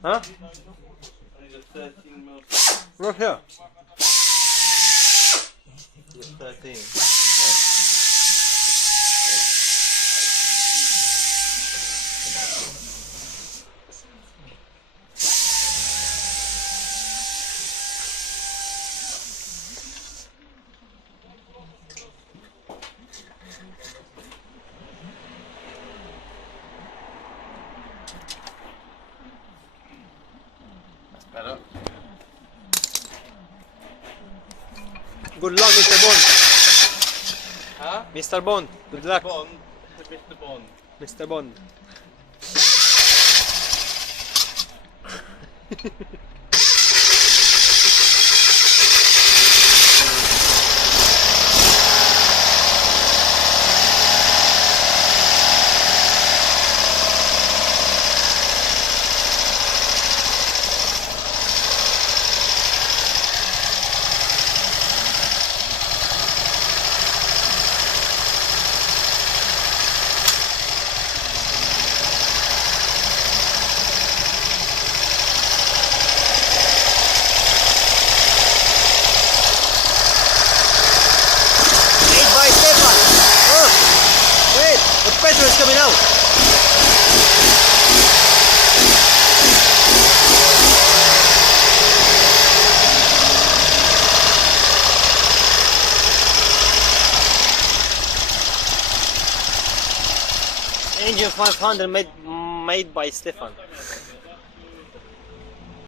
Huh? I need a 13 mil. Right here. Yeah, 13. That's better. Good luck, Mr. Bond. Huh? Mr. Bond. Good luck. Bond. Mr. Bond. Mr. Bond. Made by Stefan. Oh, wait, the petrol is coming out. Engine 500 made by Stefan.